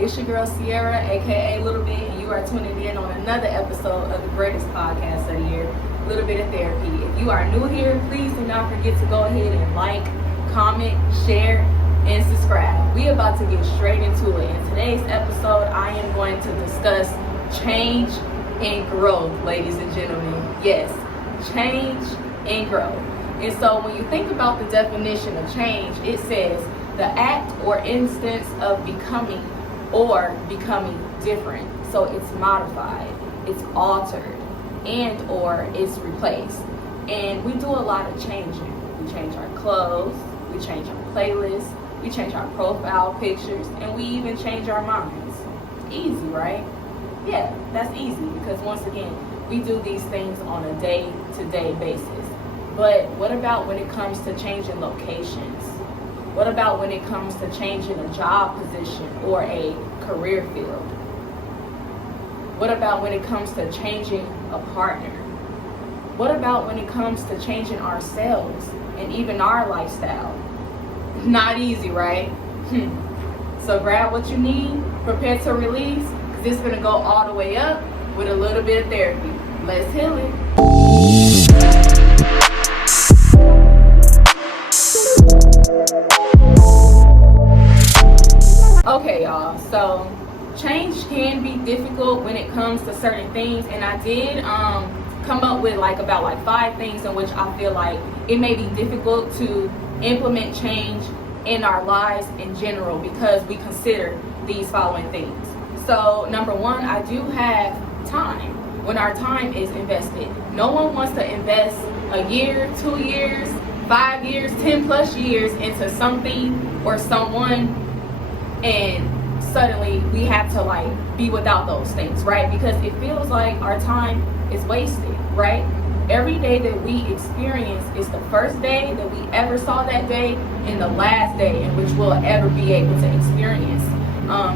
It's your girl Sierra, aka Little Bit, and you are tuning in on another episode of the greatest podcast of the year, Little Bit of Therapy. If you are new here, please do not forget to go ahead and like, comment, share, and subscribe. We about to get straight into it. In today's episode, I am going to discuss change and growth, ladies and gentlemen. Yes, change and growth. And so when you think about the definition of change, it says the act or instance of becoming or becoming different. So it's modified, it's altered, and or it's replaced. And we do a lot of changing. We change our clothes, we change our playlists, we change our profile pictures, and we even change our minds. Easy, right? Yeah, that's easy because once again, we do these things on a day-to-day basis. But what about when it comes to changing locations? What about when it comes to changing a job position or a career field? What about when it comes to changing a partner? What about when it comes to changing ourselves and even our lifestyle? Not easy, right? So grab what you need, prepare to release, because it's going to go all the way up with a little bit of therapy. Let's heal it. Okay, y'all, so change can be difficult when it comes to certain things, and I did come up with about 5 things in which I feel like it may be difficult to implement change in our lives in general because we consider these following things. So number 1, I do have time. When our time is invested, no one wants to invest a year, 2 years, 5 years, 10 plus years into something or someone, and suddenly we have to be without those things, right? Because it feels like our time is wasted, right? Every day that we experience is the first day that we ever saw that day and the last day in which we'll ever be able to experience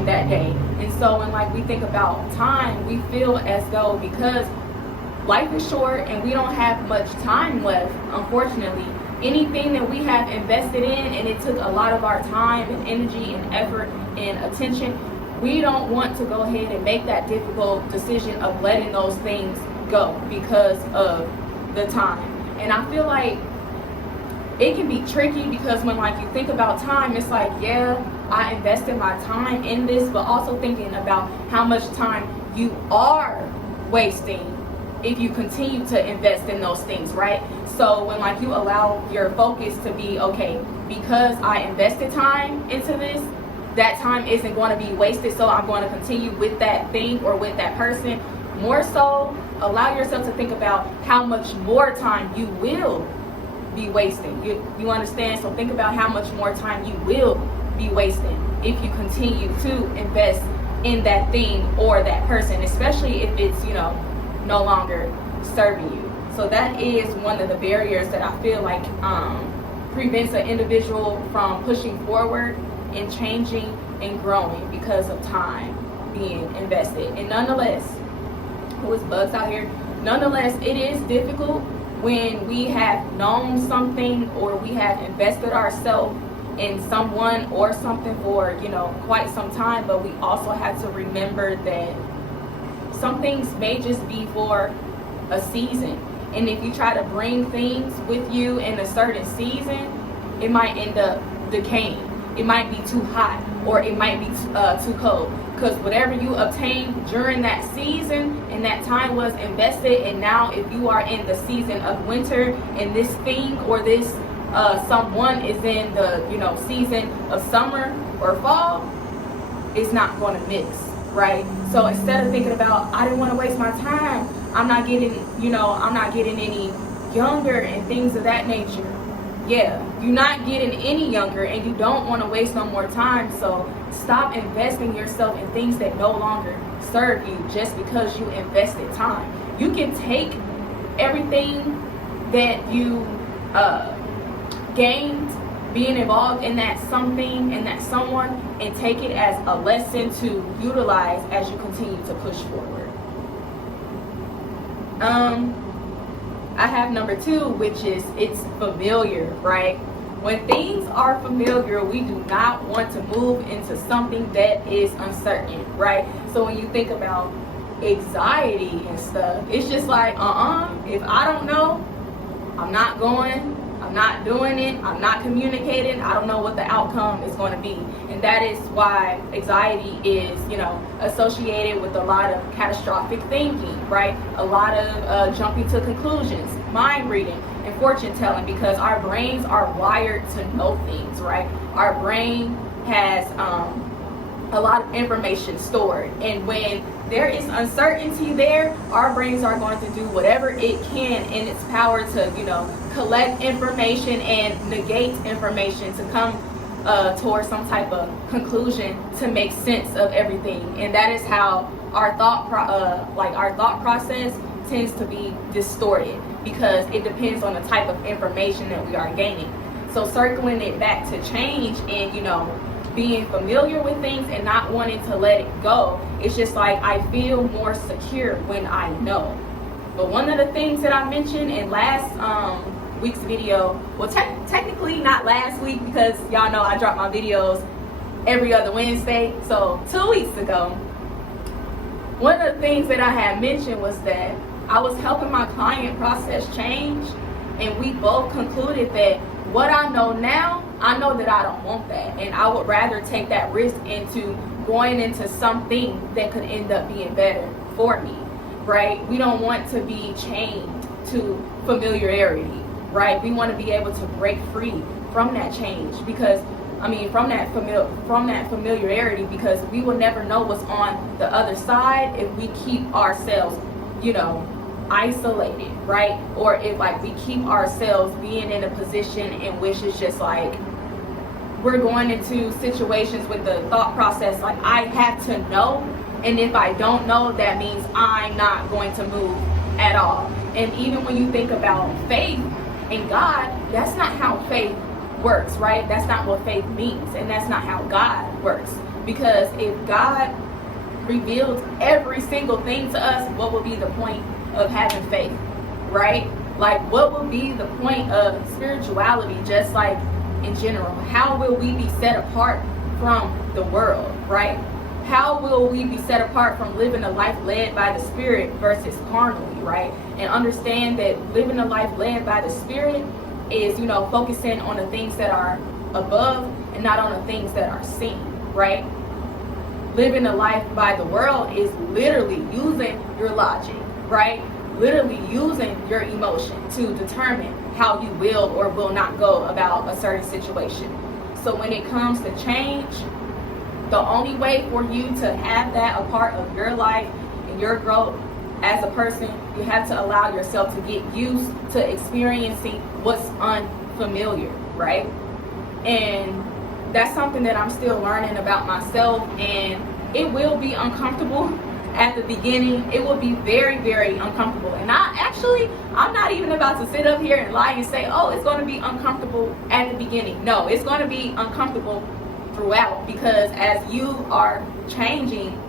that day. And so when we think about time, we feel as though because life is short and we don't have much time left, unfortunately, anything that we have invested in and it took a lot of our time and energy and effort and attention, we don't want to go ahead and make that difficult decision of letting those things go because of the time. And I feel like it can be tricky because when you think about time, it's yeah, I invested my time in this, but also thinking about how much time you are wasting if you continue to invest in those things, right? So when you allow your focus to be, okay, because I invested time into this, that time isn't going to be wasted, so I'm going to continue with that thing or with that person. More so, allow yourself to think about how much more time you will be wasting. You understand? So think about how much more time you will be wasting if you continue to invest in that thing or that person, especially if it's, no longer serving you. So that is one of the barriers that I feel prevents an individual from pushing forward and changing and growing because of time being invested. And nonetheless, who is bugs out here? Nonetheless, it is difficult when we have known something or we have invested ourselves in someone or something for quite some time, but we also have to remember that some things may just be for a season. And if you try to bring things with you in a certain season, it might end up decaying. It might be too hot or it might be too cold. Because whatever you obtained during that season and that time was invested, and now if you are in the season of winter and this thing or this someone is in the season of summer or fall, it's not going to mix, right? So instead of thinking about I didn't want to waste my time, I'm not getting any younger and things of that nature. Yeah, you're not getting any younger and you don't want to waste no more time. So stop investing yourself in things that no longer serve you just because you invested time. You can take everything that you gained being involved in that something and that someone and take it as a lesson to utilize as you continue to push forward. I have number 2, which is it's familiar, right? When things are familiar, we do not want to move into something that is uncertain, right? So when you think about anxiety and stuff, it's just like, if I don't know, I'm not going, I'm not doing it, I'm not communicating, I don't know what the outcome is going to be. And that is why anxiety is, associated with a lot of catastrophic thinking, right? A lot of jumping to conclusions, mind reading, and fortune telling, because our brains are wired to know things, right? Our brain has a lot of information stored, and when there is uncertainty there, our brains are going to do whatever it can in its power to, collect information and negate information to come towards some type of conclusion to make sense of everything. And that is how our thought process tends to be distorted, because it depends on the type of information that we are gaining. So circling it back to change and, being familiar with things and not wanting to let it go, it's just like I feel more secure when I know. But one of the things that I mentioned in last week's video, well, technically not last week, because y'all know I drop my videos every other Wednesday. So 2 weeks ago, one of the things that I had mentioned was that I was helping my client process change, and we both concluded that what I know now, I know that I don't want that, and I would rather take that risk into going into something that could end up being better for me, right? We don't want to be chained to familiarity, right? We want to be able to break free from that change, because from that familiarity, because we will never know what's on the other side if we keep ourselves, isolated, right? Or if we keep ourselves being in a position in which it's just like we're going into situations with the thought process like I have to know, and if I don't know, that means I'm not going to move at all. And even when you think about faith in God, that's not how faith works, right? That's not what faith means, and that's not how God works. Because if God reveals every single thing to us, what would be the point of having faith, right? What would be the point of spirituality, just like in general? How will we be set apart from the world, right? How will we be set apart from living a life led by the Spirit versus carnally, right? And understand that living a life led by the Spirit is, focusing on the things that are above and not on the things that are seen, right? Living a life by the world is literally using your logic, right? Literally using your emotion to determine how you will or will not go about a certain situation. So when it comes to change, the only way for you to have that a part of your life and your growth as a person, you have to allow yourself to get used to experiencing what's unfamiliar, right? And that's something that I'm still learning about myself, and it will be uncomfortable at the beginning. It will be very, very uncomfortable. And I'm not even about to sit up here and lie and say, oh, it's going to be uncomfortable at the beginning. No, it's going to be uncomfortable throughout, because as you are changing,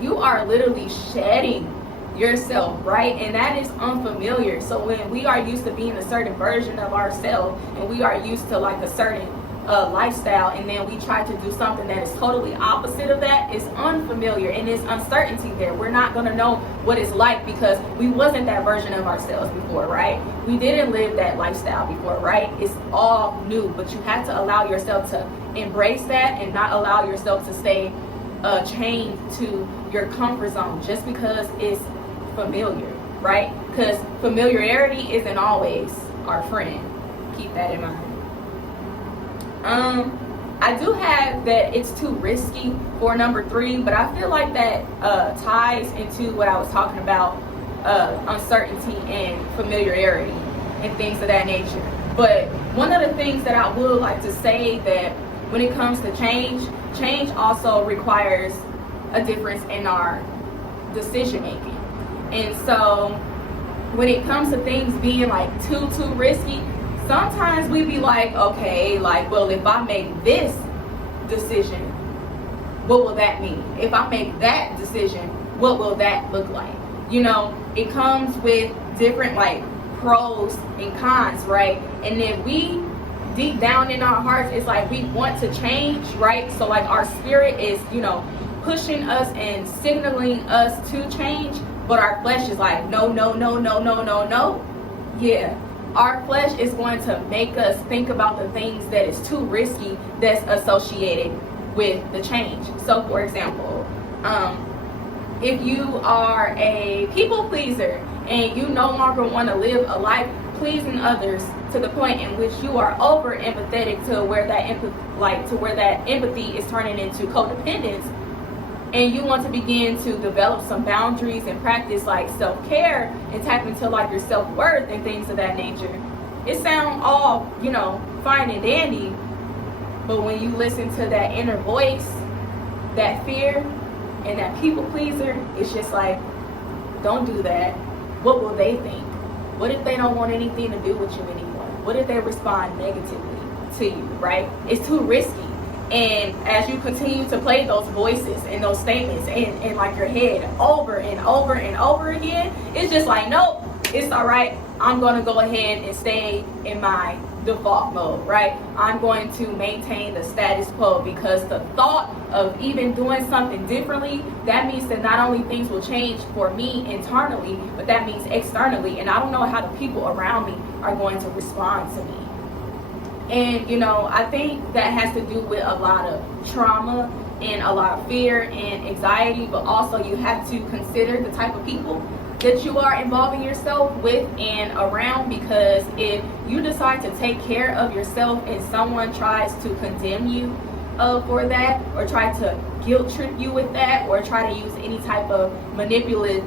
you are literally shedding yourself, right? And that is unfamiliar. So when we are used to being a certain version of ourselves, and we are used to a certain lifestyle, and then we try to do something that is totally opposite of that, it's unfamiliar, and there's uncertainty there. We're not going to know what it's like, because we wasn't that version of ourselves before, right? We didn't live that lifestyle before, right? It's all new, but you have to allow yourself to embrace that and not allow yourself to stay chained to your comfort zone just because it's familiar, right? Because familiarity isn't always our friend. Keep that in mind. I do have that it's too risky for number 3, but I feel like that ties into what I was talking about, uncertainty and familiarity and things of that nature. But one of the things that I would like to say, that when it comes to change also requires a difference in our decision making. And so when it comes to things being too risky, sometimes we be like, okay, well, if I make this decision, what will that mean? If I make that decision, what will that look like? It comes with different pros and cons, right? And if we deep down in our hearts, it's like we want to change, right? So like our spirit is, pushing us and signaling us to change, but our flesh is like, no, no, no, no, no, no, no. Yeah, our flesh is going to make us think about the things that is too risky that's associated with the change. So for example, if you are a people pleaser and you no longer want to live a life pleasing others to the point in which you are over empathetic to where that empathy is turning into codependence, and you want to begin to develop some boundaries and practice like self-care and tap into like your self-worth and things of that nature, it sounds all fine and dandy, but when you listen to that inner voice, that fear and that people pleaser, it's just like, don't do that. What will they think? What if they don't want anything to do with you anymore? What if they respond negatively to you, right? It's too risky. And as you continue to play those voices and those statements in like your head over and over and over again, it's just like, nope, it's all right. I'm going to go ahead and stay in my default mode, right? I'm going to maintain the status quo, because the thought of even doing something differently, that means that not only things will change for me internally, but that means externally. And I don't know how the people around me are going to respond to me. And I think that has to do with a lot of trauma and a lot of fear and anxiety, but also you have to consider the type of people that you are involving yourself with and around, because if you decide to take care of yourself and someone tries to condemn you for that, or try to guilt trip you with that, or try to use any type of manipulative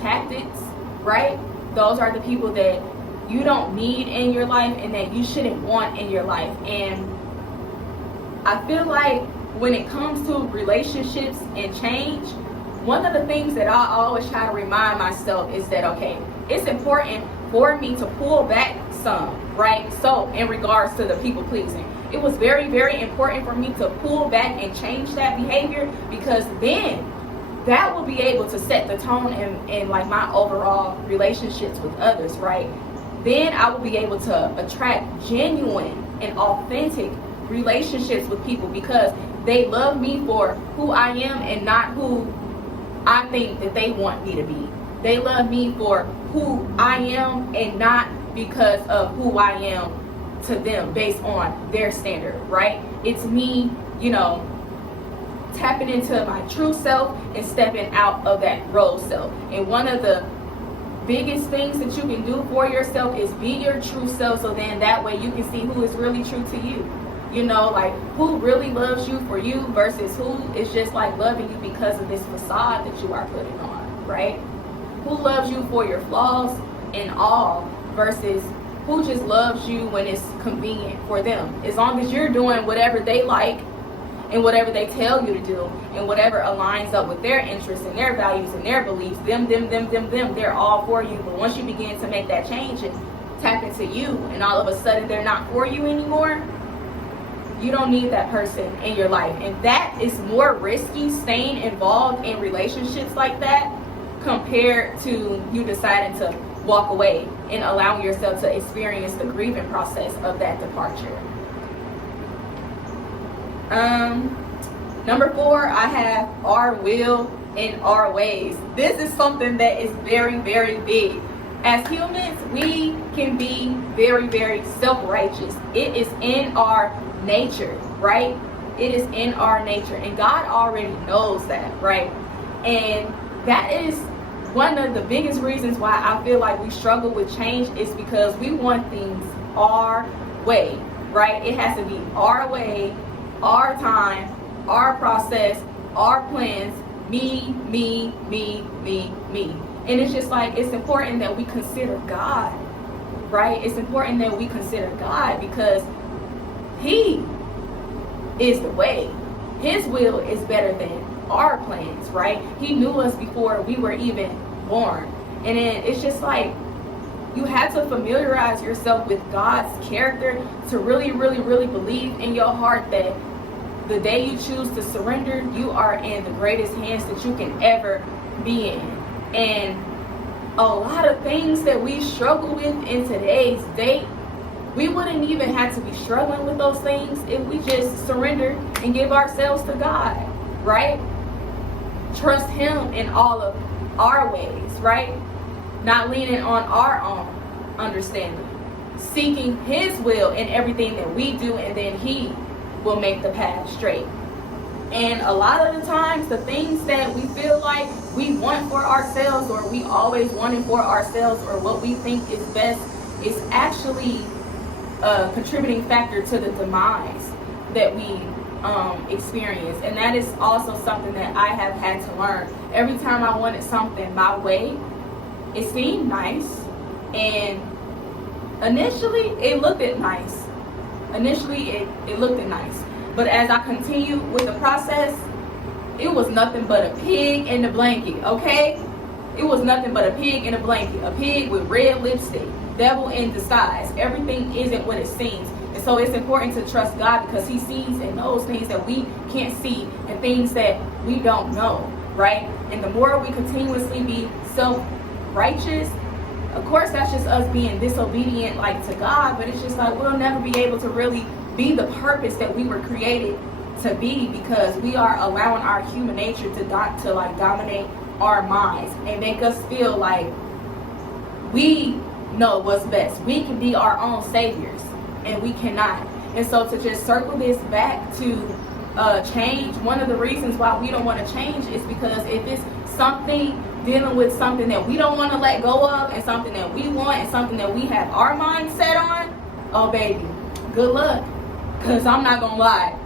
tactics, right? Those are the people that you don't need in your life and that you shouldn't want in your life. And I feel like when it comes to relationships and change, one of the things that I always try to remind myself is that, okay, it's important for me to pull back some, right? So in regards to the people pleasing, it was very, very important for me to pull back and change that behavior, because then that will be able to set the tone in like my overall relationships with others, right? Then I will be able to attract genuine and authentic relationships with people, because they love me for who I am and not who I think that they want me to be. They love me for who I am and not because of who I am to them based on their standard, right? It's me, tapping into my true self and stepping out of that role self. And one of the biggest things that you can do for yourself is be your true self, so then that way you can see who is really true to you. Like who really loves you for you versus who is just like loving you because of this facade that you are putting on, right? Who loves you for your flaws and all versus who just loves you when it's convenient for them. As long as you're doing whatever they like and whatever they tell you to do and whatever aligns up with their interests and their values and their beliefs, them, they're all for you. But once you begin to make that change and tap into you and all of a sudden they're not for you anymore, you don't need that person in your life. And that is more risky, staying involved in relationships like that, compared to you deciding to walk away and allowing yourself to experience the grieving process of that departure. Number 4, I have our will and our ways. This is something that is very, very big. As humans, we can be very, very self-righteous. It is in our nature, right? It is in our nature, and God already knows that, right? And that is one of the biggest reasons why I feel like we struggle with change, is because we want things our way, right? It has to be our way, our time, our process, our plans, me. And it's just like, it's important that we consider God, right? It's important that we consider God, because He is the way. His will is better than our plans, right? He knew us before we were even born. And then it's just like, you have to familiarize yourself with God's character to really, really, really believe in your heart that the day you choose to surrender, you are in the greatest hands that you can ever be in. And a lot of things that we struggle with in today's date We wouldn't even have to be struggling with those things if we just surrender and give ourselves to God, right? Trust Him in all of our ways, right? Not leaning on our own understanding. Seeking His will in everything that we do, and then He will make the path straight. And a lot of the times, the things that we feel like we want for ourselves, or we always wanted for ourselves, or what we think is best, is actually a contributing factor to the demise that we experience. And that is also something that I have had to learn. Every time I wanted something my way, it seemed nice, and initially it looked nice. It looked nice. But as I continued with the process, it was nothing but a pig in the blanket, okay? It was nothing but a pig in a blanket. A pig with red lipstick. Devil in disguise. Everything isn't what it seems. And so it's important to trust God, because He sees and knows things that we can't see, and things that we don't know, right? And the more we continuously be self-righteous, of course that's just us being disobedient to God, but it's just like we'll never be able to really be the purpose that we were created to be, because we are allowing our human nature to dominate our minds and make us feel like we know what's best. We can be our own saviors, and we cannot. And so to just circle this back to change, one of the reasons why we don't want to change is because if it's something dealing with something that we don't want to let go of, and something that we want, and something that we have our mind set on, oh baby, good luck. Because I'm not gonna lie,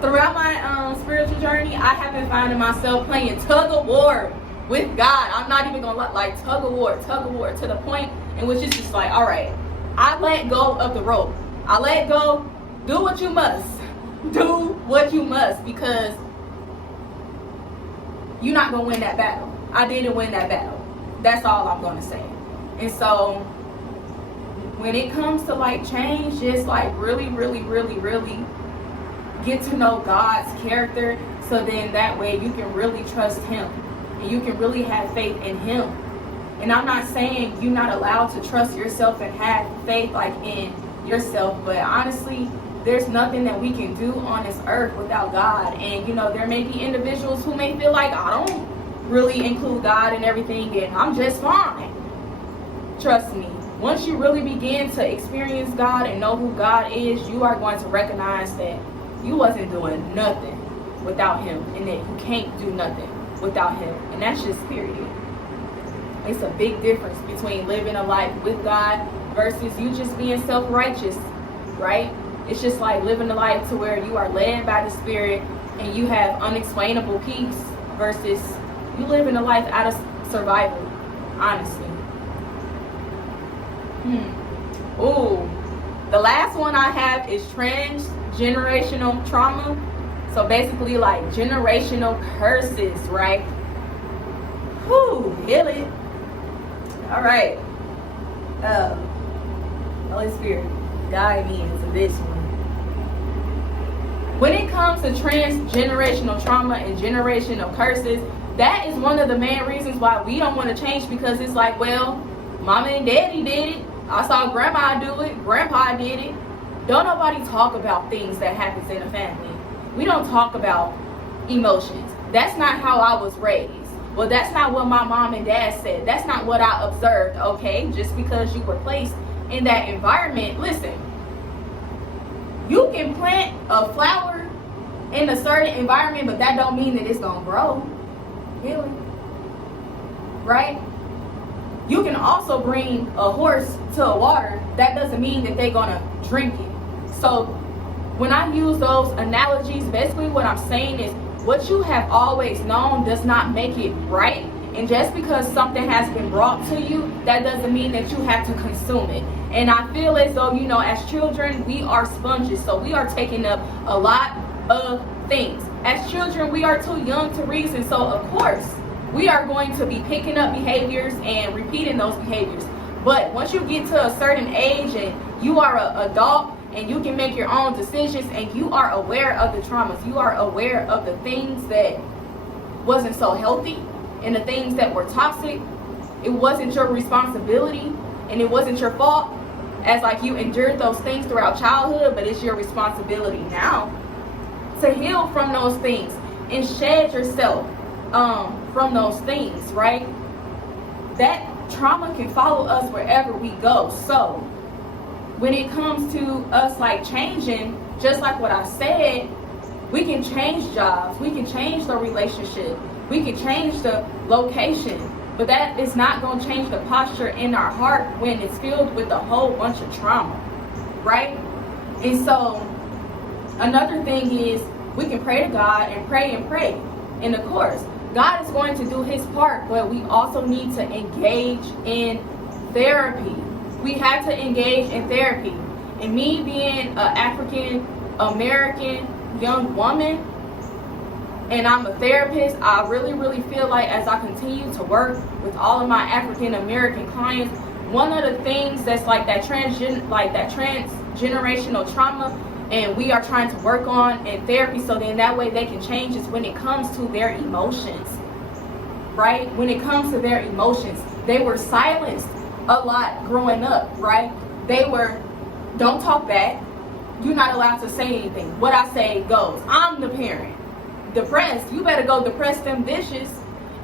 throughout my spiritual journey, I have been finding myself playing tug of war with God. I'm not even gonna lie, tug of war, to the point in which it's just like, all right, I let go of the rope. I let go. Do what you must. Do what you must, because you're not gonna win that battle. I didn't win that battle. That's all I'm gonna say. And so when it comes to change, just really get to know God's character, so then that way you can really trust Him, and you can really have faith in Him. And I'm not saying you're not allowed to trust yourself and have faith in yourself, but honestly, there's nothing that we can do on this earth without God. And there may be individuals who may feel like, I don't really include God in everything and I'm just fine. Trust me, once you really begin to experience God and know who God is, you are going to recognize that you wasn't doing nothing without Him, and that you can't do nothing without Him. And that's just period. It's a big difference between living a life with God versus you just being self-righteous, right? It's just like living a life to where you are led by the Spirit and you have unexplainable peace, versus you living a life out of survival, honestly. Ooh, the last one I have is transgenerational trauma. So basically generational curses, right? Whew, heal it. All right. Holy Spirit, guide me into this one. When it comes to transgenerational trauma and generational curses, that is one of the main reasons why we don't want to change, because it's well, Mama and Daddy did it. I saw Grandma do it. Grandpa did it. Don't nobody talk about things that happens in a family. We don't talk about emotions. That's not how I was raised. Well, that's not what my mom and dad said. That's not what I observed, okay? Just because you were placed in that environment, listen, you can plant a flower in a certain environment, but that don't mean that it's gonna grow. Really? Right? You can also bring a horse to a water. That doesn't mean that they're gonna drink it. So when I use those analogies, basically what I'm saying is what you have always known does not make it right. And just because something has been brought to you, that doesn't mean that you have to consume it. And I feel as though, as children, we are sponges. So we are taking up a lot of things. As children, we are too young to reason. So of course, we are going to be picking up behaviors and repeating those behaviors. But once you get to a certain age and you are an adult and you can make your own decisions and you are aware of the traumas, you are aware of the things that wasn't so healthy and the things that were toxic, it wasn't your responsibility and it wasn't your fault. as like you endured those things throughout childhood, but it's your responsibility now to heal from those things and shed yourself from those things, right? That trauma can follow us wherever we go. So when it comes to us like changing, just like what I said, we can change jobs, we can change the relationship, we can change the location, but that is not going to change the posture in our heart when it's filled with a whole bunch of trauma, right? And so another thing is we can pray to God and pray and pray. And of course, God is going to do his part, but we also need to engage in therapy. We have to engage in therapy. And me being an African American young woman, and I'm a therapist, I really feel like as I continue to work with all of my African American clients, one of the things that's like that transgenerational trauma, and we are trying to work on in therapy so then that way they can change, is when it comes to their emotions, right? When it comes to their emotions, they were silenced a lot growing up, right? They were, don't talk back, you're not allowed to say anything, what I say goes. I'm the parent. Depressed, you better go depress them dishes.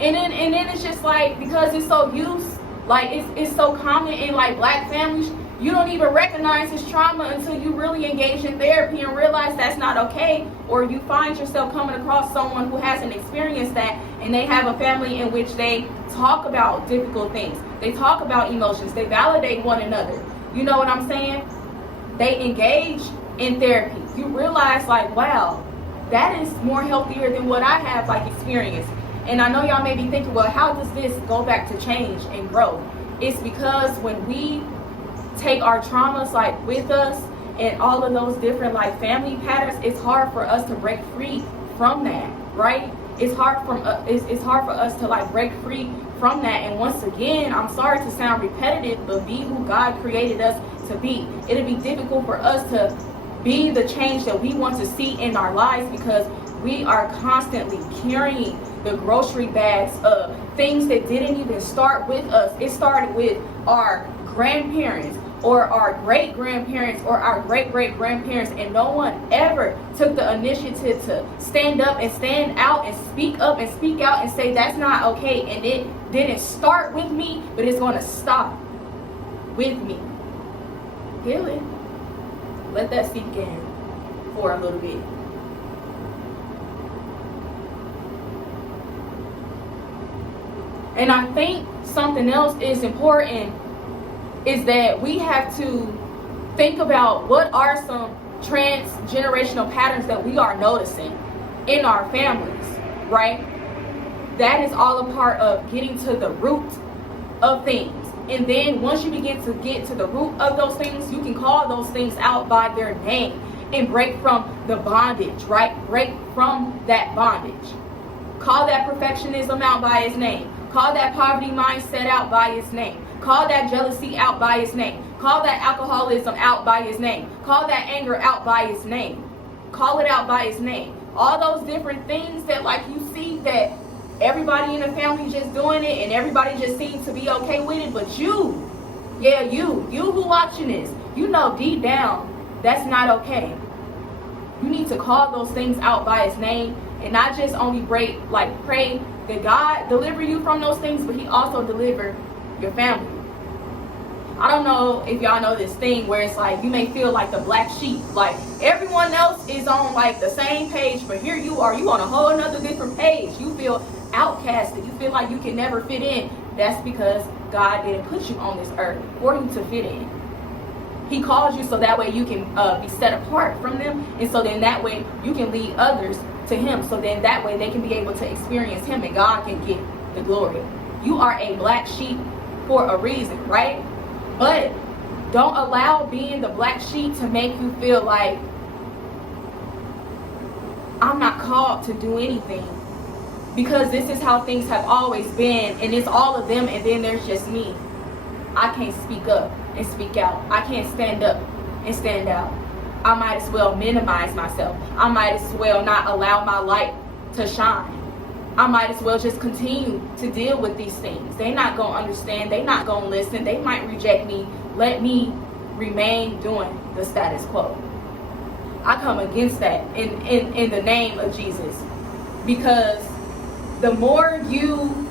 And then it's just like, because it's so used, like it's so common in like black families, you don't even recognize this trauma until you really engage in therapy and realize that's not okay, or you find yourself coming across someone who hasn't experienced that and they have a family in which they talk about difficult things, they talk about emotions, they validate one another, you know what I'm saying? They engage in therapy. You realize like, wow, that is more healthier than what I have like experienced. And I know y'all may be thinking, well, how does this go back to change and grow? It's because when we take our traumas like with us and all of those different like family patterns, it's hard for us to break free from that, right? It's hard for us to like break free from that. And once again, I'm sorry to sound repetitive, but be who God created us to be. It'll be difficult for us to be the change that we want to see in our lives because we are constantly carrying the grocery bags of things that didn't even start with us. It started with our grandparents or our great-grandparents or our great-great-grandparents, and no one ever took the initiative to stand up and stand out and speak up and speak out and say that's not okay. And it didn't start with me, but it's going to stop with me. Heal it. Let that sink in for a little bit. And I think something else is important is that we have to think about what are some transgenerational patterns that we are noticing in our families, right? That is all a part of getting to the root of things. And then once you begin to get to the root of those things, you can call those things out by their name and break from the bondage, right? Break from that bondage. Call that perfectionism out by its name. Call that poverty mindset out by its name. Call that jealousy out by its name. Call that alcoholism out by its name. Call that anger out by its name. Call it out by its name. All those different things that like you see that everybody in the family just doing it and everybody just seems to be okay with it, but you who watching this, you know deep down that's not okay. You need to call those things out by its name and not just only pray that God deliver you from those things, but he also deliver your family. I don't know if y'all know this thing where it's like you may feel like the black sheep, like everyone else is on like the same page, but here you are, you on a whole nother different page. You feel outcasted, you feel like you can never fit in. That's because God didn't put you on this earth for you to fit in. He called you so that way you can be set apart from them, and so then that way you can lead others to him, so then that way they can be able to experience him and God can get the glory. You are a black sheep for a reason, right? But don't allow being the black sheep to make you feel like I'm not called to do anything, because this is how things have always been, and it's all of them and then there's just me. I can't speak up and speak out. I can't stand up and stand out. I might as well minimize myself. I might as well not allow my light to shine. I might as well just continue to deal with these things. They're not going to understand. They're not going to listen. They might reject me. Let me remain doing the status quo. I come against that in the name of Jesus, because the more you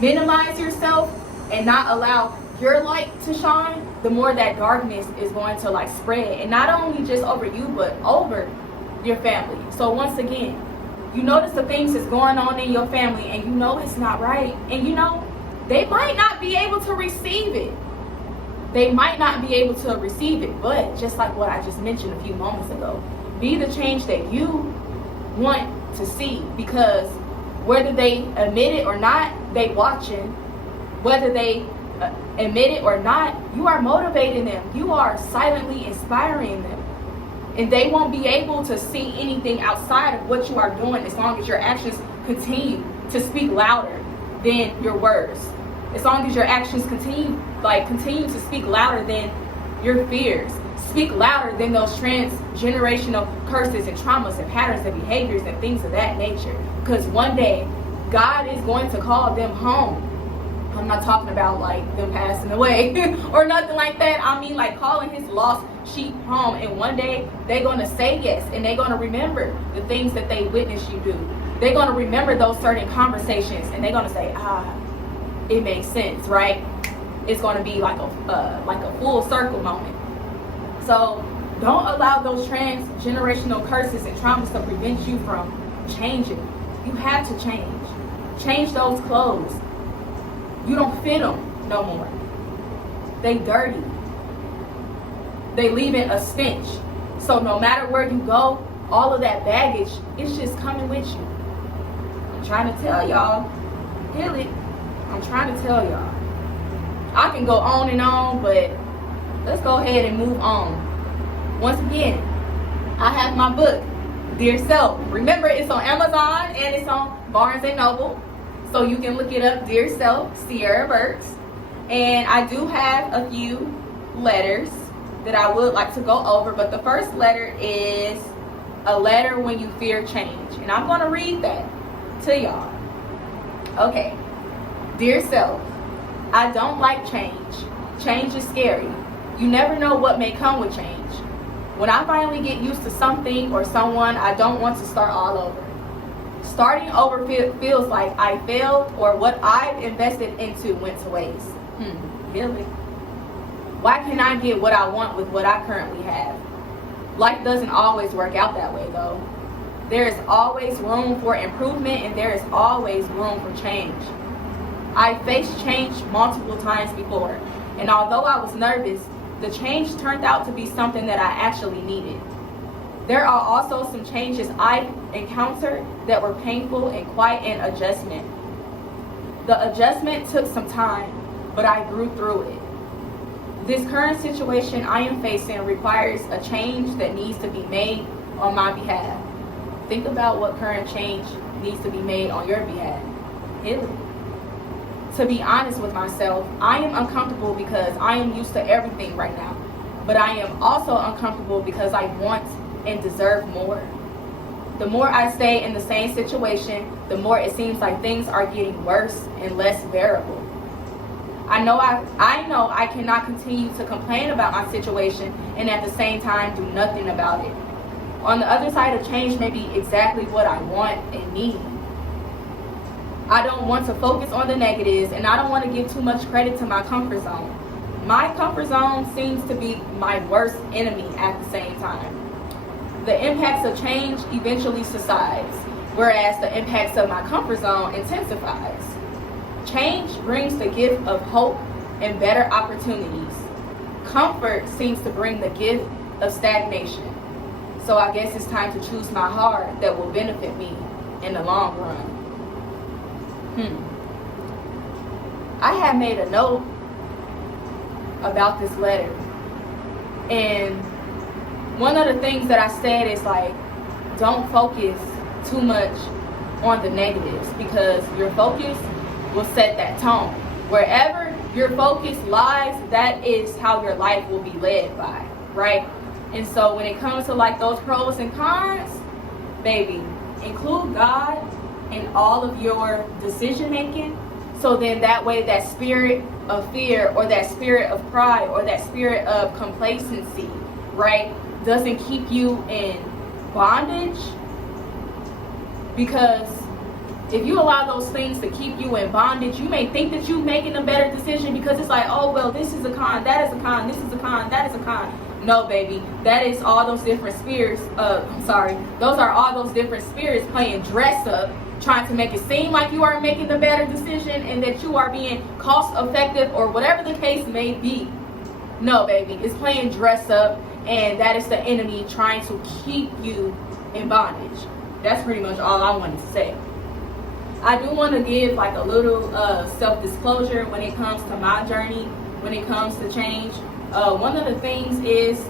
minimize yourself and not allow your light to shine, the more that darkness is going to like spread, and not only just over you but over your family. So once again, you notice the things that's going on in your family and you know it's not right, and you know they might not be able to receive it. They might not be able to receive it, but just like what I just mentioned a few moments ago, be the change that you want to see, because whether they admit it or not, they watching. Whether they admit it or not, you are motivating them. You are silently inspiring them. And they won't be able to see anything outside of what you are doing as long as your actions continue to speak louder than your words. As long as your actions continue to speak louder than your fears. Speak louder than those transgenerational curses and traumas and patterns and behaviors and things of that nature. Because one day, God is going to call them home. I'm not talking about like them passing away or nothing like that. I mean like calling his lost sheep home. And one day they're going to say yes, and they're going to remember the things that they witnessed you do. They're going to remember those certain conversations, and they're going to say, it makes sense, right? It's going to be like a full circle moment. So don't allow those transgenerational curses and traumas to prevent you from changing. You have to change. Change those clothes. You don't fit them no more. They dirty. They leaving a stench. So no matter where you go, all of that baggage, it's just coming with you. I'm trying to tell y'all, heal it. I'm trying to tell y'all. I can go on and on, but let's go ahead and move on. Once again, I have my book, Dear Self. Remember, it's on Amazon and it's on Barnes & Noble. So you can look it up, Dear Self, Sierra Burks. And I do have a few letters that I would like to go over. But the first letter is a letter when you fear change. And I'm going to read that to y'all. Okay. Dear Self, I don't like change. Change is scary. You never know what may come with change. When I finally get used to something or someone, I don't want to start all over. Starting over feels like I failed, or what I've invested into went to waste. Really? Why can't I get what I want with what I currently have? Life doesn't always work out that way though. There is always room for improvement, and there is always room for change. I faced change multiple times before, and although I was nervous, the change turned out to be something that I actually needed. There are also some changes I encountered that were painful and quite an adjustment. The adjustment took some time, but I grew through it. This current situation I am facing requires a change that needs to be made on my behalf. Think about what current change needs to be made on your behalf. To be honest with myself, I am uncomfortable because I am used to everything right now. But I am also uncomfortable because I want and deserve more. The more I stay in the same situation, the more it seems like things are getting worse and less bearable. I know I cannot continue to complain about my situation and at the same time do nothing about it. On the other side of change may be exactly what I want and need. I don't want to focus on the negatives, and I don't want to give too much credit to my comfort zone. My comfort zone seems to be my worst enemy at the same time. The impacts of change eventually subsides, whereas the impacts of my comfort zone intensifies. Change brings the gift of hope and better opportunities. Comfort seems to bring the gift of stagnation. So I guess it's time to choose my heart that will benefit me in the long run. I have made a note about this letter, and one of the things that I said is like, don't focus too much on the negatives, because your focus will set that tone. Wherever your focus lies, that is how your life will be led by, right? And so when it comes to like those pros and cons, baby, include God in all of your decision making, So then that way, that spirit of fear or that spirit of pride or that spirit of complacency, right, doesn't keep you in bondage. Because if you allow those things to keep you in bondage, you may think that you're making a better decision because it's like, oh, well, this is a con, that is a con, this is a con, that is a con. No, baby, that is all those different spirits. Those are all those different spirits playing dress up, trying to make it seem like you are making the better decision and that you are being cost effective or whatever the case may be. No, baby, it's playing dress up, and that is the enemy trying to keep you in bondage. That's pretty much all I wanted to say. I do want to give like a little self-disclosure when it comes to my journey, when it comes to change. One of the things is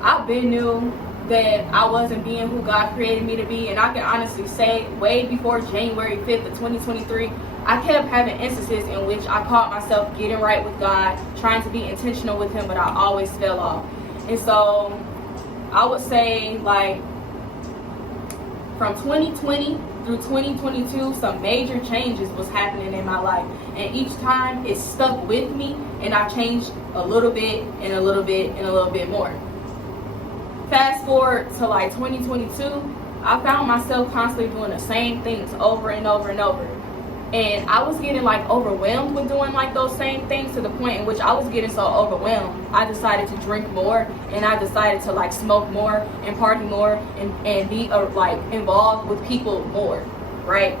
I've been knew that I wasn't being who God created me to be, and I can honestly say way before January 5th of 2023, I kept having instances in which I caught myself getting right with God, trying to be intentional with Him, but I always fell off. And so I would say like from 2020 through 2022, some major changes was happening in my life, and each time it stuck with me, and I changed a little bit and a little bit and a little bit more. Fast forward to like 2022, I found myself constantly doing the same things over and over and over, and I was getting like overwhelmed with doing like those same things, to the point in which I was getting so overwhelmed I decided to drink more, and I decided to like smoke more and party more and be like involved with people more, right?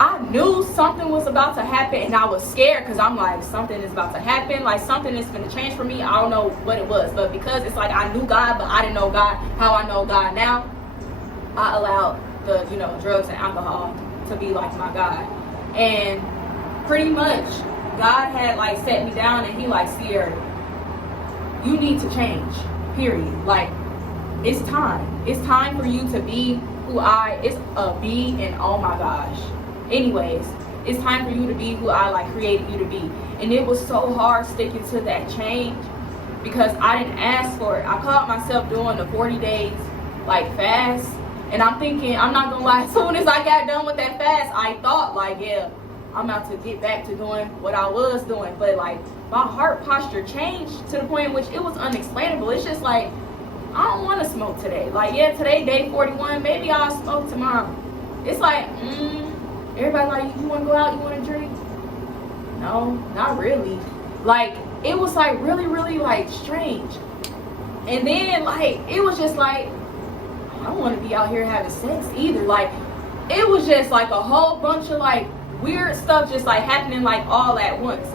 I knew something was about to happen, and I was scared because I'm like, something is about to happen, like something is going to change for me. I don't know what it was, but because it's like I knew God, but I didn't know God how I know God now, I allowed the drugs and alcohol to be like my God. And pretty much God had like set me down, and He like, Sierra, you need to change, period. Like, it's time for you to be who it's a be, and oh my gosh, anyways, it's time for you to be who I like created you to be. And it was so hard sticking to that change because I didn't ask for it. I caught myself doing the 40 days like fast, and I'm thinking, I'm not gonna lie, as soon as I got done with that fast, I thought like, yeah, I'm about to get back to doing what I was doing. But like my heart posture changed to the point in which it was unexplainable. It's just like, I don't want to smoke today. Like, yeah, today day 41, maybe I'll smoke tomorrow. It's like, everybody like, you want to go out, you want to drink? No, not really. Like, it was like really, really like strange. And then like, it was just like, I don't want to be out here having sex either. Like, it was just like a whole bunch of like weird stuff just like happening like all at once.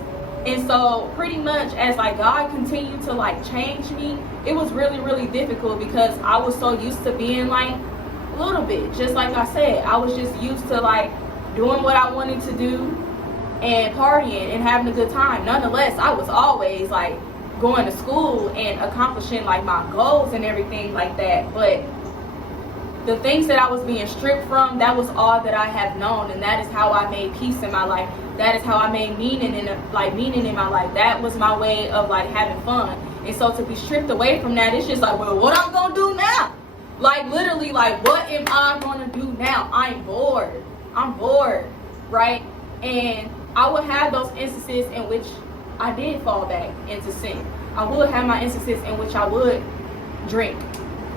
And so pretty much as like God continued to like change me, it was really, really difficult because I was so used to being like a little bit, just like I said, I was just used to like doing what I wanted to do and partying and having a good time. Nonetheless, I was always like going to school and accomplishing like my goals and everything like that. But the things that I was being stripped from, that was all that I have known, and that is how I made peace in my life. That is how I made meaning in my life. That was my way of like having fun. And so to be stripped away from that, it's just like, well, what I'm gonna do now? Like literally, like, what am I gonna do now? I'm bored, right? And I would have those instances in which I did fall back into sin. I would have my instances in which I would drink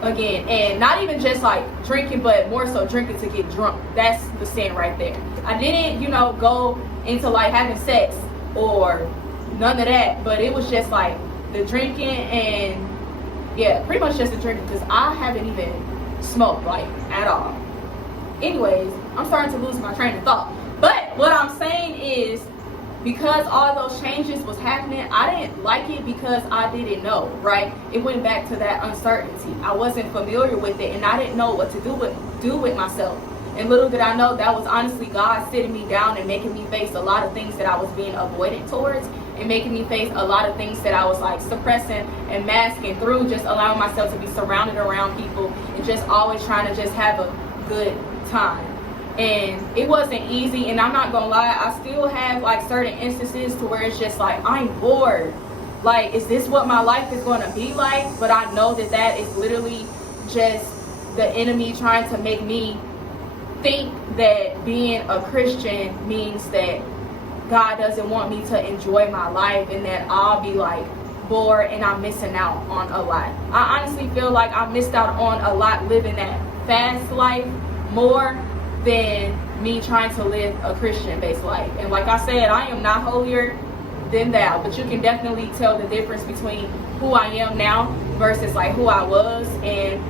again, and not even just like drinking, but more so drinking to get drunk. That's the sin right there. I didn't, go into like having sex or none of that, but it was just like the drinking, and yeah, pretty much just the drinking, because I haven't even smoked like at all. Anyways, I'm starting to lose my train of thought, but what I'm saying is, because all those changes was happening, I didn't like it because I didn't know, right? It went back to that uncertainty. I wasn't familiar with it, and I didn't know what to do with myself. And little did I know, that was honestly God sitting me down and making me face a lot of things that I was being avoidant towards, and making me face a lot of things that I was like suppressing and masking through just allowing myself to be surrounded around people and just always trying to just have a good time. And it wasn't easy, and I'm not gonna lie, I still have like certain instances to where it's just like, I'm bored. Like, is this what my life is gonna be like? But I know that is literally just the enemy trying to make me think that being a Christian means that God doesn't want me to enjoy my life and that I'll be like bored and I'm missing out on a lot. I honestly feel like I missed out on a lot living that fast life more than me trying to live a Christian based life. And like I said, I am not holier than thou, but you can definitely tell the difference between who I am now versus like who I was. And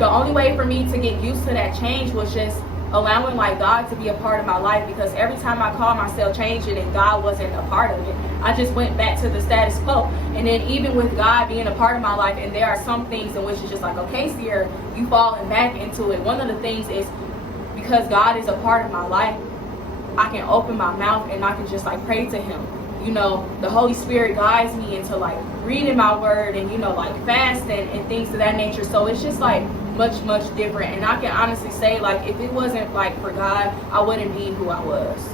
the only way for me to get used to that change was just allowing like God to be a part of my life, because every time I called myself changing and God wasn't a part of it, I just went back to the status quo. And then even with God being a part of my life, and there are some things in which it's just like, okay, Sierra, you falling back into it. One of the things is because God is a part of my life, I can open my mouth and I can just like pray to him. You know, the Holy Spirit guides me into like reading my word and, you know, like fasting and things of that nature. So it's just like much different. And I can honestly say, like, if it wasn't like for God, I wouldn't be who I was.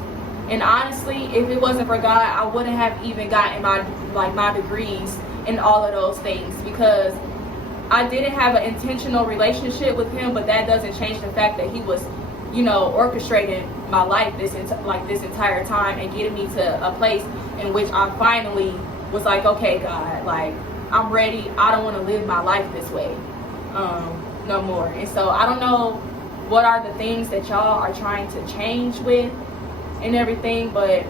And honestly, if it wasn't for God, I wouldn't have even gotten my degrees and all of those things, because I didn't have an intentional relationship with him. But that doesn't change the fact that he was, you know, orchestrating my life this entire time and getting me to a place in which I finally was like, okay, God, like, I'm ready. I don't want to live my life this way no more. And so I don't know what are the things that y'all are trying to change with and everything, but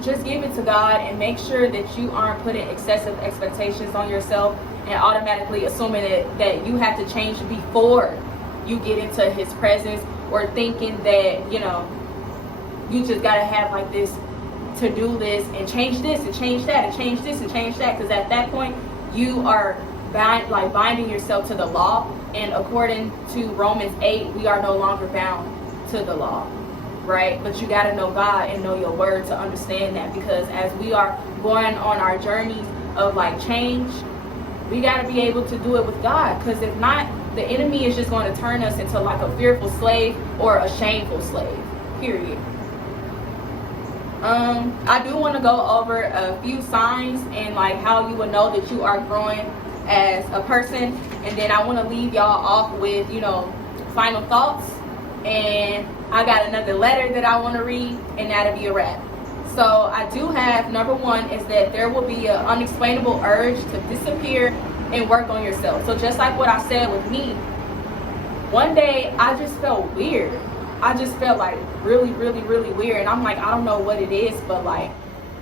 just give it to God and make sure that you aren't putting excessive expectations on yourself and automatically assuming that you have to change before you get into his presence, or thinking that, you know, you just gotta have like this to-do list and change this and change that and change this and change that, because at that point you are binding yourself to the law. And according to Romans 8, we are no longer bound to the law, right? But you gotta know God and know your word to understand that, because as we are going on our journeys of like change, we gotta be able to do it with God, because if not, the enemy is just going to turn us into like a fearful slave or a shameful slave, period. I do want to go over a few signs and like how you would know that you are growing as a person. And then I want to leave y'all off with, you know, final thoughts. And I got another letter that I want to read, and that'll be a wrap. So I do have, number one is that there will be an unexplainable urge to disappear and work on yourself. So just like what I said with me, one day I just felt weird. I just felt like really weird. And I'm like, I don't know what it is, but like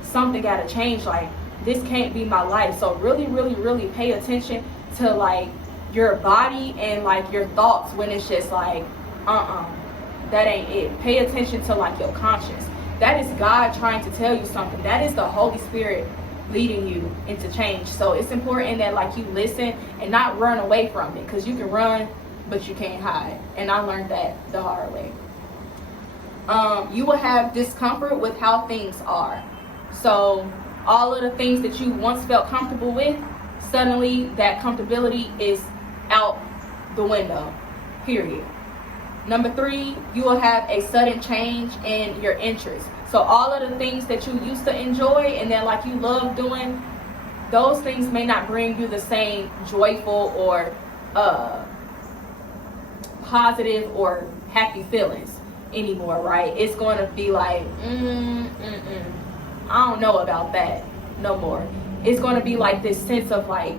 something gotta change. Like, this can't be my life. So really pay attention to like your body and like your thoughts when it's just like, that ain't it. Pay attention to like your conscience. That is God trying to tell you something. That is the Holy Spirit leading you into change. So it's important that like you listen and not run away from it, because you can run but you can't hide. And I learned that the hard way. You will have discomfort with how things are. So all of the things that you once felt comfortable with, suddenly that comfortability is out the window, period. Number 3, you will have a sudden change in your interests. So all of the things that you used to enjoy and that like you love doing, those things may not bring you the same joyful or positive or happy feelings anymore, right? It's going to be like, I don't know about that no more. It's going to be like this sense of like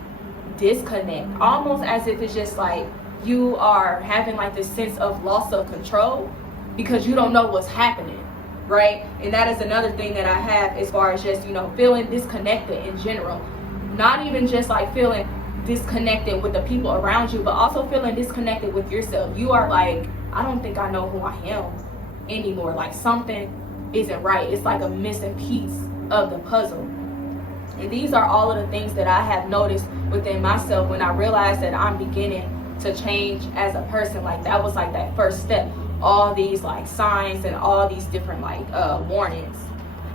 disconnect, almost as if it's just like you are having like this sense of loss of control because you don't know what's happening, right? And that is another thing that I have as far as just, you know, feeling disconnected in general. Not even just like feeling disconnected with the people around you, but also feeling disconnected with yourself. You are like, I don't think I know who I am anymore. Like something isn't right. It's like a missing piece of the puzzle. And these are all of the things that I have noticed within myself when I realized that I'm beginning to change as a person. Like that was like that first step. All these like signs and all these different like warnings.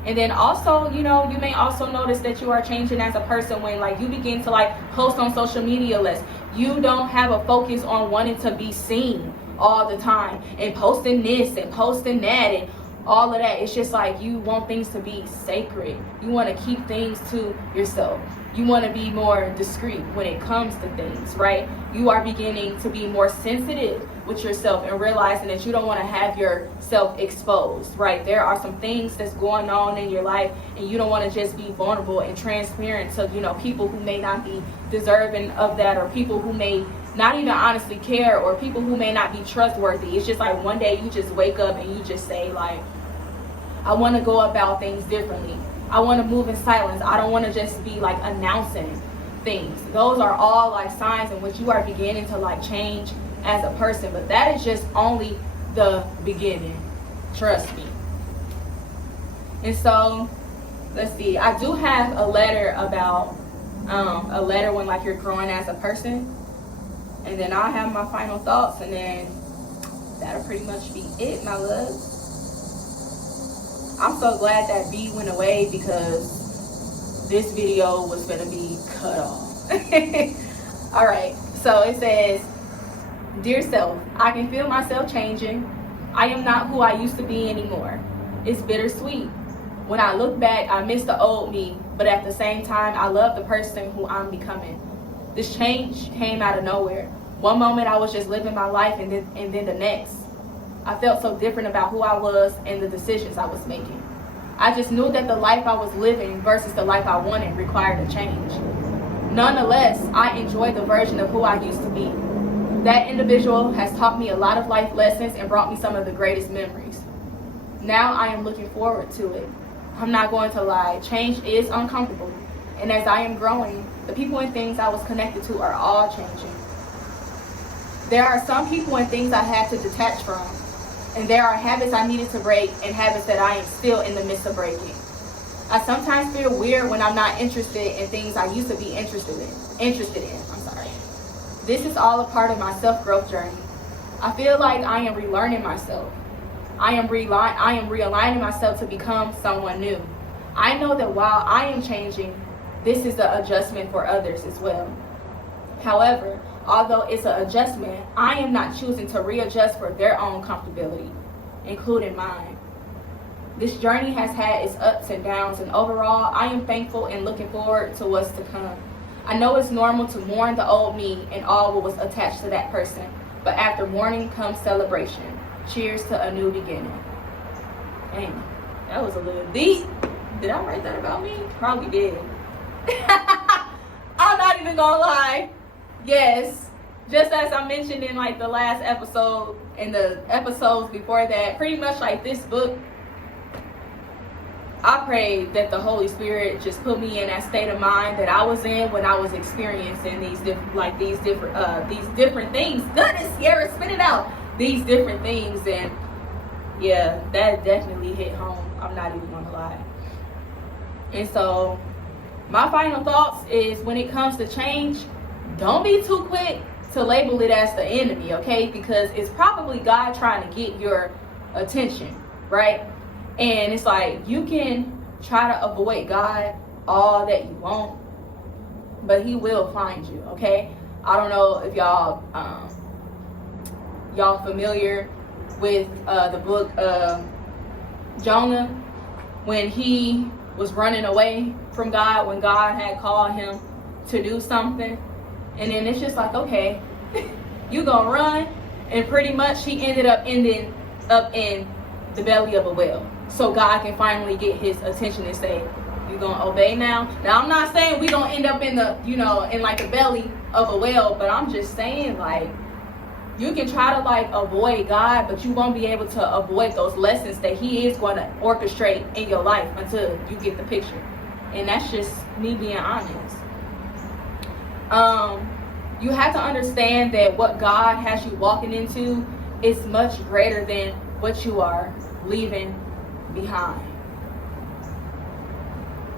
And then also, you know, you may also notice that you are changing as a person when like you begin to like post on social media less. You don't have a focus on wanting to be seen all the time and posting this and posting that and all of that. It's just like you want things to be sacred. You want to keep things to yourself. You want to be more discreet when it comes to things, right? You are beginning to be more sensitive with yourself and realizing that you don't want to have yourself exposed, right? There are some things that's going on in your life, and you don't want to just be vulnerable and transparent to, people who may not be deserving of that, or people who may not even honestly care, or people who may not be trustworthy. It's just like one day you just wake up and you just say, like, I want to go about things differently. I want to move in silence. I don't want to just be like announcing things. Those are all like signs in which you are beginning to like change as a person. But that is just only the beginning. Trust me. And so, let's see. I do have a letter about a letter when like you're growing as a person. And then I'll have my final thoughts, and then that'll pretty much be it, my loves. I'm so glad that B went away, because this video was going to be cut off. Alright, so it says, Dear self, I can feel myself changing. I am not who I used to be anymore. It's bittersweet. When I look back, I miss the old me, but at the same time, I love the person who I'm becoming. This change came out of nowhere. One moment I was just living my life, and then the next, I felt so different about who I was and the decisions I was making. I just knew that the life I was living versus the life I wanted required a change. Nonetheless, I enjoy the version of who I used to be. That individual has taught me a lot of life lessons and brought me some of the greatest memories. Now I am looking forward to it. I'm not going to lie, change is uncomfortable. And as I am growing, the people and things I was connected to are all changing. There are some people and things I had to detach from. And there are habits I needed to break, and habits that I am still in the midst of breaking. I sometimes feel weird when I'm not interested in things I used to be interested in. This is all a part of my self-growth journey. I feel like I am relearning myself. I am realigning myself to become someone new. I know that while I am changing, this is an adjustment for others as well. However, although it's an adjustment, I am not choosing to readjust for their own comfortability, including mine. This journey has had its ups and downs, and overall, I am thankful and looking forward to what's to come. I know it's normal to mourn the old me and all what was attached to that person, but after mourning comes celebration. Cheers to a new beginning. Dang, that was a little deep. Did I write that about me? Probably did. I'm not even gonna lie. Yes, just as I mentioned in like the last episode and the episodes before that, pretty much like this book, I prayed that the Holy Spirit just put me in that state of mind that I was in when I was experiencing these different things. Goodness, Sierra, spit it out. These different things, and yeah, that definitely hit home. I'm not even gonna lie. And so, my final thoughts is, when it comes to change, don't be too quick to label it as the enemy, okay? Because it's probably God trying to get your attention, right? And it's like, you can try to avoid God all that you want, but he will find you, okay? I don't know if y'all familiar with the book Jonah, when he was running away from God, when God had called him to do something. And then it's just like, okay, you gonna run. And pretty much he ended up ending up in the belly of a whale, so God can finally get his attention and say, you gonna obey now? Now, I'm not saying we gonna end up in the, in like the belly of a whale, but I'm just saying, like, you can try to like avoid God, but you won't be able to avoid those lessons that he is going to orchestrate in your life until you get the picture. And that's just me being honest. You have to understand that what God has you walking into is much greater than what you are leaving behind.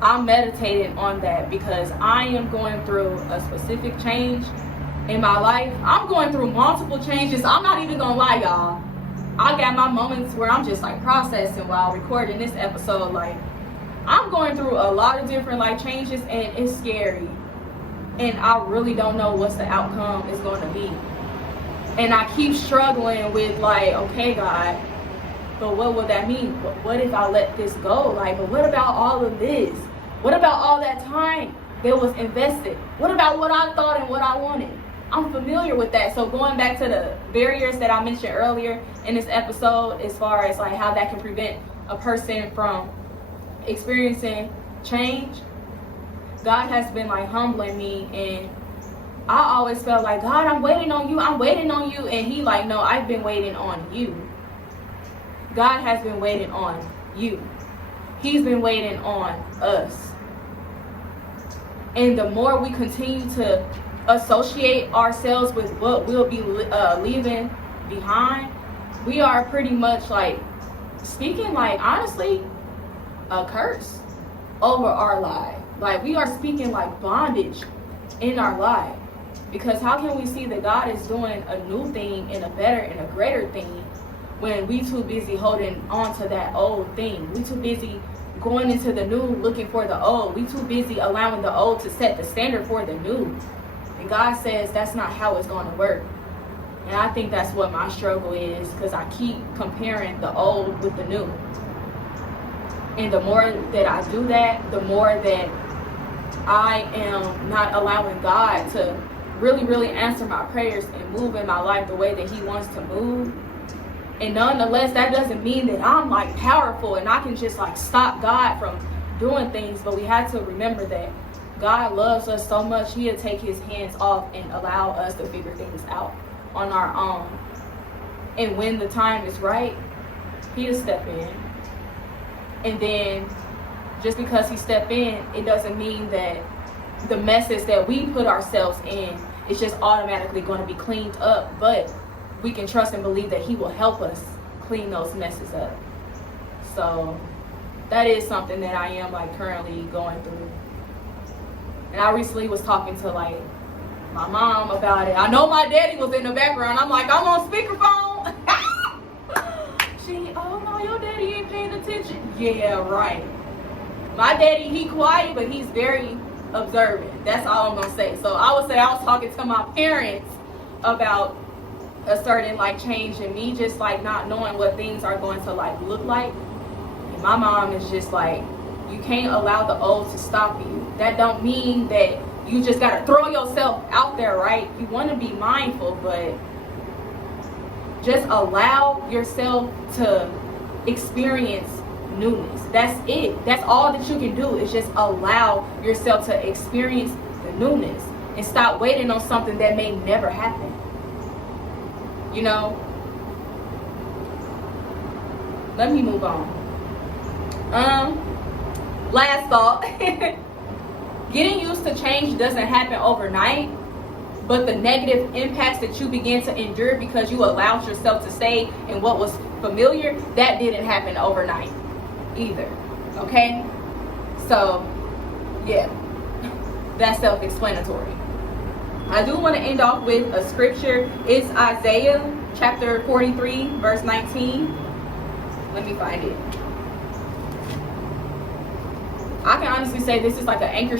I'm meditating on that because I am going through a specific change in my life. I'm going through multiple changes. I'm not even gonna lie, y'all. I got my moments where I'm just like processing while recording this episode. Like, I'm going through a lot of different like changes, and it's scary. And I really don't know what's the outcome is going to be. And I keep struggling with like, okay, God, but what would that mean? What if I let this go? Like, but what about all of this? What about all that time that was invested? What about what I thought and what I wanted? I'm familiar with that. So going back to the barriers that I mentioned earlier in this episode, as far as like how that can prevent a person from experiencing change, God has been like humbling me, and I always felt like, God, I'm waiting on you. And he like, no, I've been waiting on you. God has been waiting on you. He's been waiting on us. And the more we continue to associate ourselves with what we'll be leaving behind, we are pretty much like speaking, like, honestly, a curse over our life. Like, we are speaking like bondage in our life. Because how can we see that God is doing a new thing and a better and a greater thing when we too busy holding on to that old thing? We too busy going into the new, looking for the old. We too busy allowing the old to set the standard for the new. And God says that's not how it's going to work. And I think that's what my struggle is, because I keep comparing the old with the new. And the more that I do that, the more that I am not allowing God to really answer my prayers and move in my life the way that he wants to move. And nonetheless, that doesn't mean that I'm like powerful and I can just like stop God from doing things. But we have to remember that God loves us so much, he'll take his hands off and allow us to figure things out on our own. And when the time is right, he'll step in. And then just because he step in, it doesn't mean that the messes that we put ourselves in is just automatically going to be cleaned up. But we can trust and believe that he will help us clean those messes up. So that is something that I am like currently going through. And I recently was talking to like my mom about it. I know my daddy was in the background. I'm like, I'm on speakerphone. Oh no, your daddy ain't paying attention. Yeah, right. My daddy, he quiet, but he's very observant. That's all I'm gonna say. So I would say I was talking to my parents about a certain like change in me, just like not knowing what things are going to like look like. And my mom is just like, you can't allow the old to stop you. That don't mean that you just gotta throw yourself out there, right? You want to be mindful, but just allow yourself to experience newness. That's it. That's all that you can do, is just allow yourself to experience the newness and stop waiting on something that may never happen. You know? Let me move on. Last thought. Getting used to change doesn't happen overnight, but the negative impacts that you begin to endure because you allowed yourself to stay in what was familiar, that didn't happen overnight either. Okay? So, yeah. That's self-explanatory. I do want to end off with a scripture. It's Isaiah chapter 43, verse 19. Let me find it. I can honestly say this is like an anchor.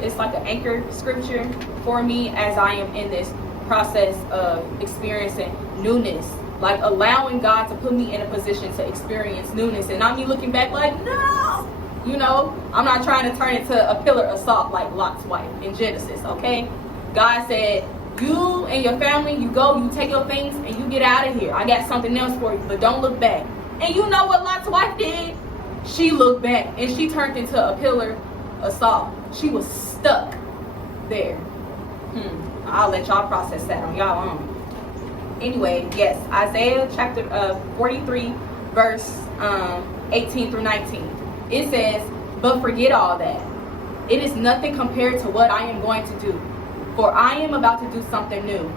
It's like an anchor scripture for me as I am in this process of experiencing newness, like allowing God to put me in a position to experience newness, and not me looking back like, no, you know, I'm not trying to turn it to a pillar of salt like Lot's wife in Genesis. Okay, God said, you and your family, you go, you take your things, and you get out of here. I got something else for you, but don't look back. And you know what Lot's wife did? She looked back and she turned into a pillar of salt. She was stuck there. I'll let y'all process that on y'all own. Anyway, yes, Isaiah chapter 43, verse 18 through 19. It says, but forget all that. It is nothing compared to what I am going to do. For I am about to do something new.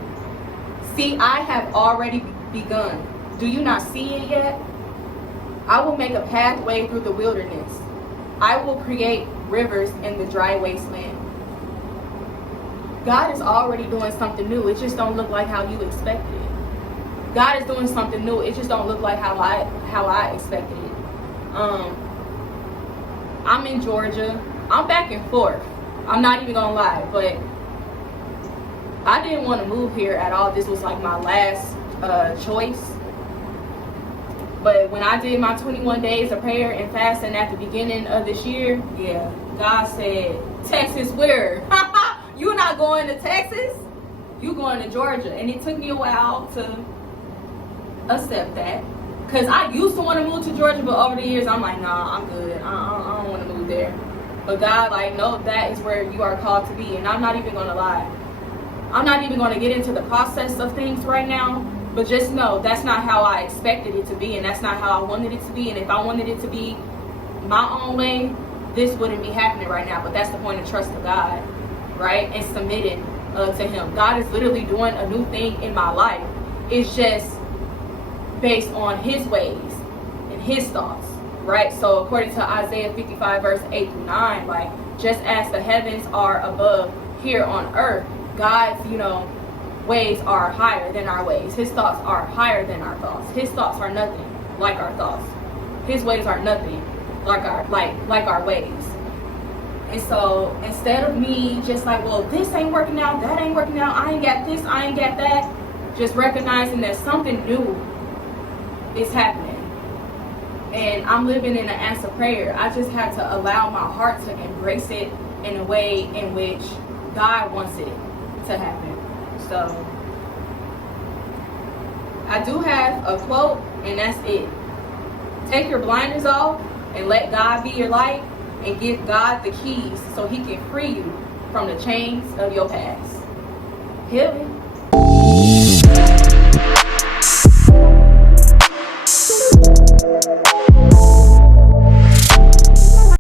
See, I have already begun. Do you not see it yet? I will make a pathway through the wilderness. I will create rivers in the dry wasteland. God is already doing something new. It just don't look like how you expected it. God is doing something new. It just don't look like how I expected it. I'm in Georgia. I'm back and forth. I'm not even gonna lie, but I didn't want to move here at all. This was like my last choice. But when I did my 21 days of prayer and fasting at the beginning of this year, yeah, God said, Texas where? You're not going to Texas? You going to Georgia. And it took me a while to accept that. Because I used to want to move to Georgia, but over the years, I'm like, nah, I'm good. I don't want to move there. But God, like, no, that is where you are called to be. And I'm not even going to lie. I'm not even going to get into the process of things right now. But just know, that's not how I expected it to be. And that's not how I wanted it to be. And if I wanted it to be my own way, this wouldn't be happening right now. But that's the point of trust to God, right? And submitting to Him. God is literally doing a new thing in my life. It's just based on His ways and His thoughts, right? So according to Isaiah 55 verse 8 through 9, like, just as the heavens are above here on earth, God's, ways are higher than our ways. His thoughts are higher than our thoughts. His thoughts are nothing like our thoughts. His ways are nothing like our ways. And so instead of me just like, well, this ain't working out, that ain't working out, I ain't got this, I ain't got that, just recognizing that something new is happening. And I'm living in an answered prayer. I just have to allow my heart to embrace it in a way in which God wants it to happen. So I do have a quote, and that's it. Take your blinders off and let God be your light, and give God the keys so He can free you from the chains of your past. Healing.